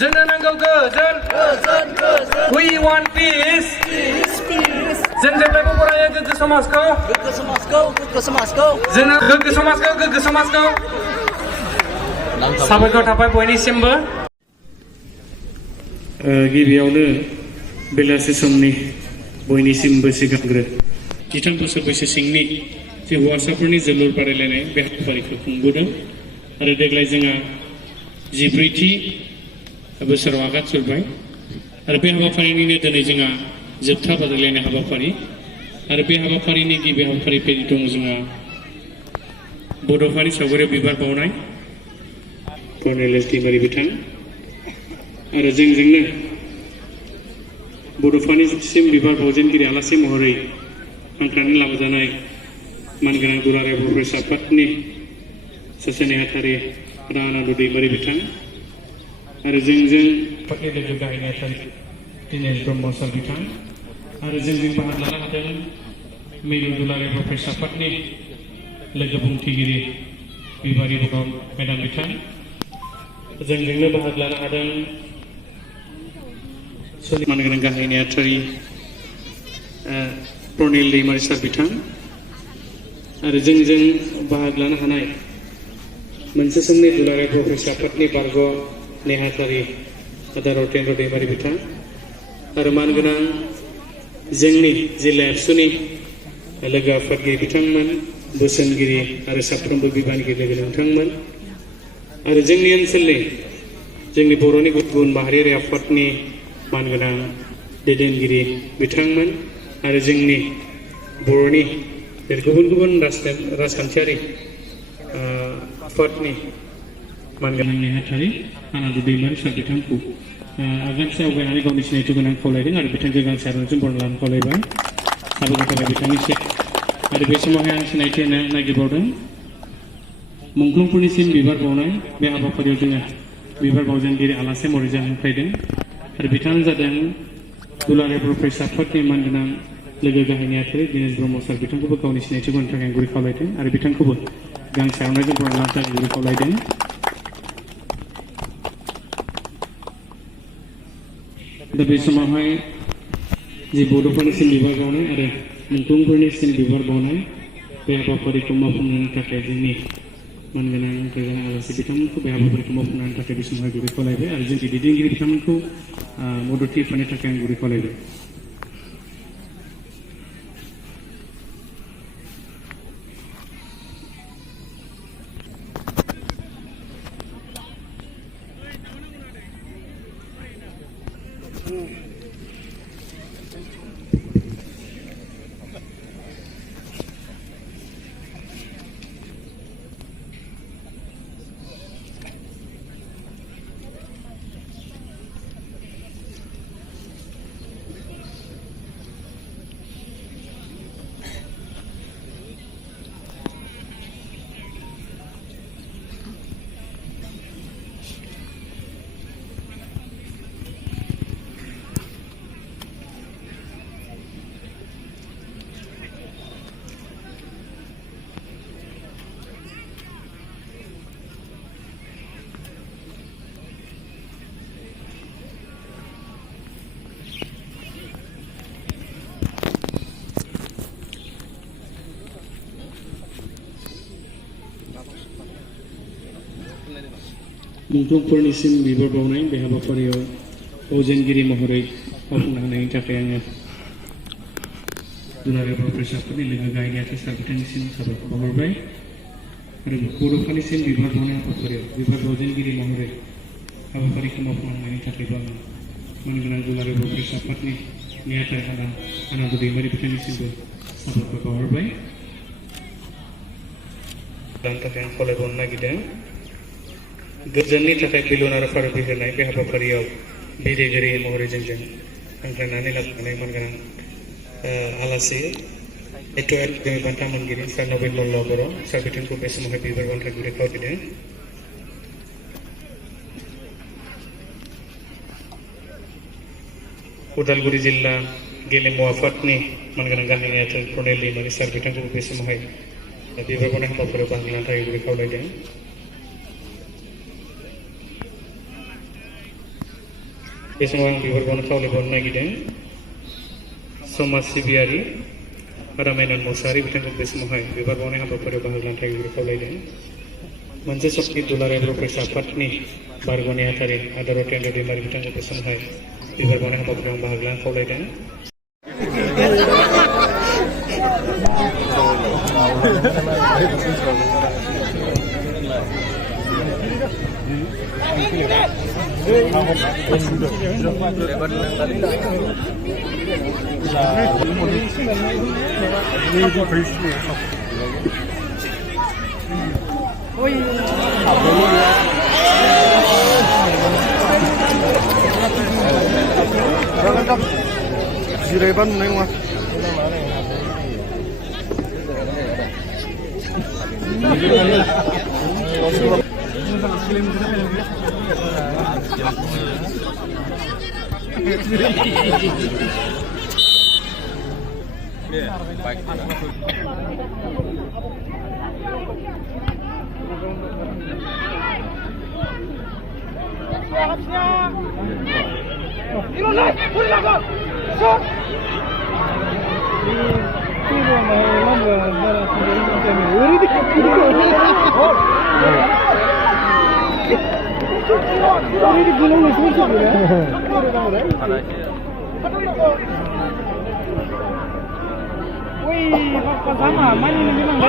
जोंनो नांगौ गोजोन we want peace जों जेब्लायबो फरायो गोग्गो समाजखौ जोंनो गोग्गो समाजखौ साबायखर थाबाय बयनिसिमबो गिबियावनो बेलासि समनि बयनिसिमबो सिगांग्रो जिथाम बोसोर बैसो सिंनि जे हौवासाफोरनि जोलुर बादायलायनाय बे हाबाफारिखौ खुंबोदों आरो देग्लाय जोंहा 14थि बोसोराव आगान सुरबाय आरो बे हाबाफारिनिनो दिनै जोंहा जोबथा बादायलायनाय हाबाफारि आरो बे हाबाफारिनि गिबि हाबाफारि दं जोंहा बड'फानि सावगारियाव बिबार बावनाय कर्नेलियास दैमारि बिथां आरो जोंजोंनो बड'फानिसिम बिबार बावजेनगिरि आलासि महरै हांख्रायनानै लाबोजानाय मानगोनां दुलाराय बर' फरायसा आफादनि सासे नेहाथारि आनन्द दैमारि बिथां आरो जोंजों आफादनि लोगो गाहाय नेहाथारि दिनेश ब्रह्म सार बिथां आरो जोंजों बाहागो लानो हादों मिरु दुलाराय बर' फरायसा आफादनि लोगो बुंथिगिरि बिबारि बर' मेडाम बिथां जोंजोंनो बाहागो लानो हादों मानगोनां गाहाय नेहाथारि कर्नेल दैमारि सार बिथां आरो जोंजों बाहागो लानो हानाय मोनसे समनि दुलाराय बर' फरायसा आफादनि बारग' नेहाथारि आदार टेन्द्र दैमारि बिथां आरो मानगोनां जोंनि जिल्ला एबसुनि लोगो आफादगिरि बिथांमोन बोसोनगिरि आरो साफ्रोमबो बिबानगिरि लोगो नोंथांमोन आरो जोंनि ओनसोलनि जोंनि बर'नि गुबुन माहारियारि आफादनि मानगोनां दैदेनगिरि बिथांमोन आरो जोंनि बर'नि गुबुन राजखान्थियारि आफादनि मानगोनां नेहाथारि आनन्द दैमारि सार बिथांखौ आगानसे आवगायनानै गावनि सिनायथि गोनां खावलायदों आरो बिथांखौ गांसे आर'नाइजों बरन लानो खावलायबाय साबायखर थाबाय बिथांनिसिम आरो बे समावहाय आं सिनायथि होनो नागिरबावदों मुंख्लंफोरनिसिम बिबार बावनाय बे हाबाफारियाव जोङो बिबार बावजेनगिरि आलासि महरै जों हांख्रायदों आरो बिथाङानो जादों दुलाराय बर' फरायसा आफादनि मानगोनां लोगो गाहाय नेहाथारि दिनेश ब्रह्म सार बिथांखौबो गावनि सिनायथि होनो थाखाय आं गुरै खावलायदों आरो बिथांखौबो गांसे आर'नाइजों बरन लानो थाखाय गुरै खावलायदों दा बे समावहाय जे बड'फोरनिसिम बिबार बावनाय आरो मुंख्लंफोरनिसिम बिबार बावनाय बे हाबाफारिखौ मावफुंनो थाखाय जोंनि मानगोनां गोनां आलासि बिथांमोनखौ बे हाबाफारिखौ मावफुंनो थाखाय बे समावहाय गुरै खावलायबाय आरो जोंनि दैदेनगिरि बिथांमोनखौ मदद होफानो थाखाय आं गुरै खावलायबाय मुंख्लंफोरनिसिम बिबार बावनाय बे हाबाफारियाव बावजेनगिरि महरै मावफुंनो हानायनि थाखाय आङो दुलाराय बर' फरायसा आफादनि लोगो गाहाय नेहाथारि सार बिथांनिसिम साबायखर बावहरबाय आरो बड'फानिसिम बिबार बावनाय हाबाफारियाव बिबार बावजेनगिरि महरै हाबाफारिखौ मावफुंनो हानायनि थाखायबो आङो मानगोनां दुलाराय बर' फरायसा आफादनि नेहाथारि आनन्द दैमारि बिथांनिसिमबो साबायखर बावहरबाय दानि थाखाय आं खावलायबावनो नागिरदों गोजोननि थाखाय बेलुन आरो फारौ बिरहोनाय बे हाबाफारियाव बिदैगिरि महरै जोंजों हांख्रायनानै लाबोनाय मानगोनां आलासि एथ'एल बान्था मोनगिरि सार नबीन मल्ल बर' सार बिथांखौ बे समावहाय बिबार बावनो थाखाय गुरै खावलायदों उदालगुरि जिल्ला गेलेमु आफादनि मानगोनां गाहाय नेहाथारि कर्नेल दैमारि सार बिथांखौबो बे समावहाय बिबार बावनाय हाबाफारियाव बाहागो लानो थाखाय गुरै खावलायदों। बे समाव आं बिबार बावनो खावलायबावनो नागिरदों समाज सिबियारि रामायण मुसाहारि बिथांखौ बे समावहाय बिबार बावनाय हाबाफारियाव बाहागो लानो थाखाय गुरै खावलायदों। मोनसे समनि दुलाराय बर' फरायसा आफादनि बारग' नेहाथारि आदा रतेन्द्र दैमारि बिथांखौ बे समावहाय बिबार बावनाय हाबाफारियाव बाहागो लानो खावलायदों। जिरायबा नुनाय नङा। Wih, sama, mana ini bilang?